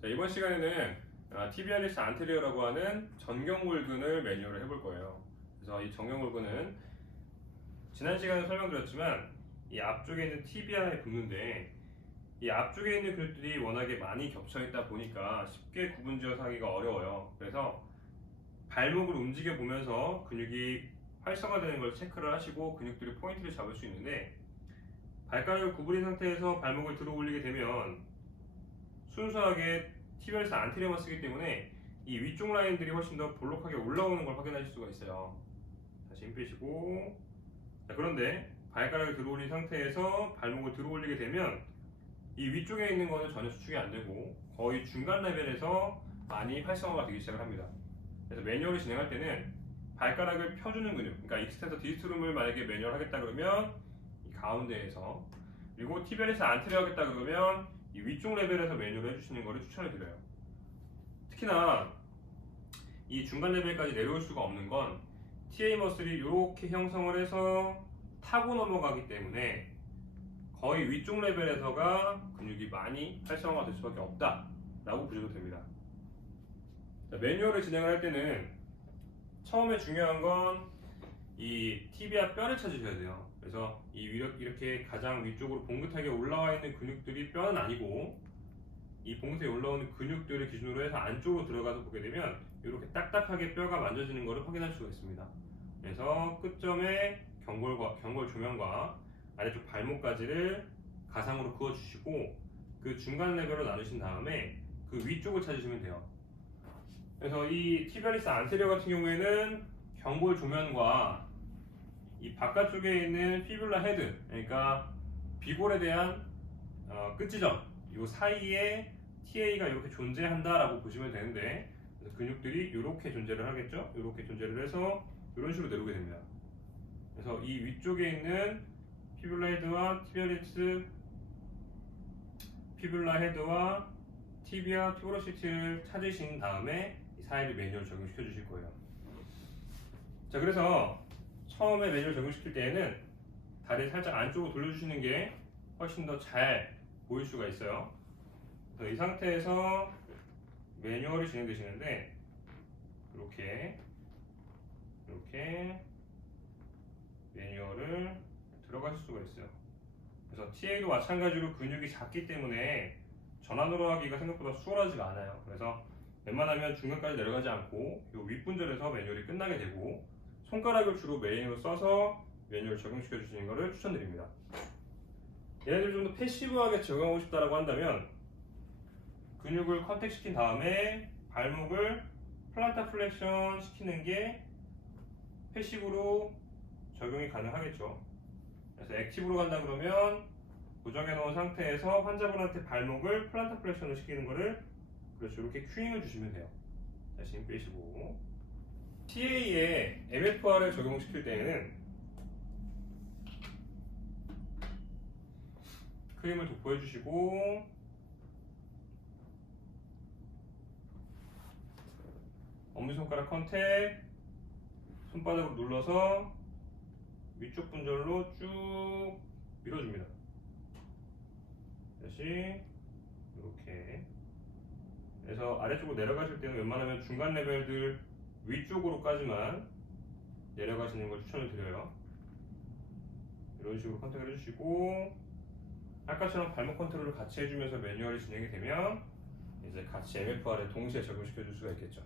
자, 이번 시간에는 TBRS 안테리어라고 하는 전경골근을 매뉴얼을 해볼 거예요. 그래서 이 전경골근은 지난 시간에 설명드렸지만 이 앞쪽에 있는 티비아에 붙는데 이 앞쪽에 있는 근육들이 워낙에 많이 겹쳐 있다 보니까 쉽게 구분지어서 하기가 어려워요. 그래서 발목을 움직여 보면서 근육이 활성화되는 걸 체크를 하시고 근육들의 포인트를 잡을 수 있는데, 발가락을 구부린 상태에서 발목을 들어 올리게 되면 순수하게 티비아에서 안테리어만 쓰기 때문에 이 위쪽 라인들이 훨씬 더 볼록하게 올라오는 걸 확인하실 수가 있어요. 다시 힘 빼시고. 자, 그런데 발가락을 들어 올린 상태에서 발목을 들어 올리게 되면 이 위쪽에 있는 거는 전혀 수축이 안 되고 거의 중간 레벨에서 많이 활성화가 되기 시작을 합니다. 그래서 매뉴얼을 진행할 때는 발가락을 펴주는 근육, 그러니까 익스텐서 디스트룸을 만약에 매뉴얼 하겠다 그러면 이 가운데에서, 그리고 티비아에서 안테리어 하겠다 그러면 이 위쪽 레벨에서 매뉴얼 해주시는 것을 추천해 드려요. 특히나 이 중간 레벨까지 내려올 수가 없는 건 TA 머슬이 이렇게 형성을 해서 타고 넘어가기 때문에 거의 위쪽 레벨에서가 근육이 많이 활성화가 될 수밖에 없다라고 보셔도 됩니다. 자, 매뉴얼을 진행을 할 때는 처음에 중요한 건 이 티비아 뼈를 찾으셔야 돼요. 그래서 이 이렇게 가장 위쪽으로 봉긋하게 올라와 있는 근육들이 뼈는 아니고 이 봉긋에 올라오는 근육들을 기준으로 해서 안쪽으로 들어가서 보게 되면 이렇게 딱딱하게 뼈가 만져지는 것을 확인할 수가 있습니다. 그래서 끝점에 경골 조면과 아래쪽 발목까지를 가상으로 그어주시고 그 중간 레벨로 나누신 다음에 그 위쪽을 찾으시면 돼요. 그래서 이 티비아리스 안테리어 같은 경우에는 경골 조면과 이 바깥쪽에 있는 피뷸라 헤드, 그러니까 비골에 대한 끝지점, 이 사이에 TA가 이렇게 존재한다라고 보시면 되는데, 그래서 근육들이 이렇게 존재를 하겠죠. 이렇게 존재를 해서 이런 식으로 내려오게 됩니다. 그래서 이 위쪽에 있는 피뷸라 헤드와 티비아 튜버로시트를 찾으신 다음에 이 사이를 매뉴얼 적용시켜 주실 거예요. 자, 그래서 처음에 매뉴얼 적용시킬 때에는 다리 살짝 안쪽으로 돌려주시는 게 훨씬 더 잘 보일 수가 있어요. 이 상태에서 매뉴얼이 진행되시는데 이렇게 매뉴얼을 들어가실 수가 있어요. 그래서 TA도 마찬가지로 근육이 작기 때문에 전환으로 하기가 생각보다 수월하지가 않아요. 그래서 웬만하면 중간까지 내려가지 않고 이 윗분절에서 매뉴얼이 끝나게 되고, 손가락을 주로 메인으로 써서 매뉴얼 적용시켜 주시는 것을 추천드립니다. 얘네들 좀 더 패시브하게 적용하고 싶다라고 한다면 근육을 컨택 시킨 다음에 발목을 플란타 플렉션 시키는 게 패시브로 적용이 가능하겠죠. 그래서 액티브로 간다 그러면 고정해 놓은 상태에서 환자분한테 발목을 플란타 플렉션을 시키는 거를, 그렇죠, 이렇게 큐잉을 주시면 돼요. 다시 힘 빼시고. TA에 MFR을 적용시킬 때에는 크림을 도포해 주시고 엄지손가락 컨택, 손바닥으로 눌러서 위쪽 분절로 쭉 밀어줍니다. 다시 이렇게 그래서 아래쪽으로 내려가실 때는 웬만하면 중간 레벨들 위쪽으로까지만 내려가시는 걸 추천을 드려요. 이런 식으로 컨택을 해주시고, 아까처럼 발목 컨트롤을 같이 해주면서 매뉴얼이 진행이 되면 이제 같이 MFR에 동시에 적용시켜 줄 수가 있겠죠.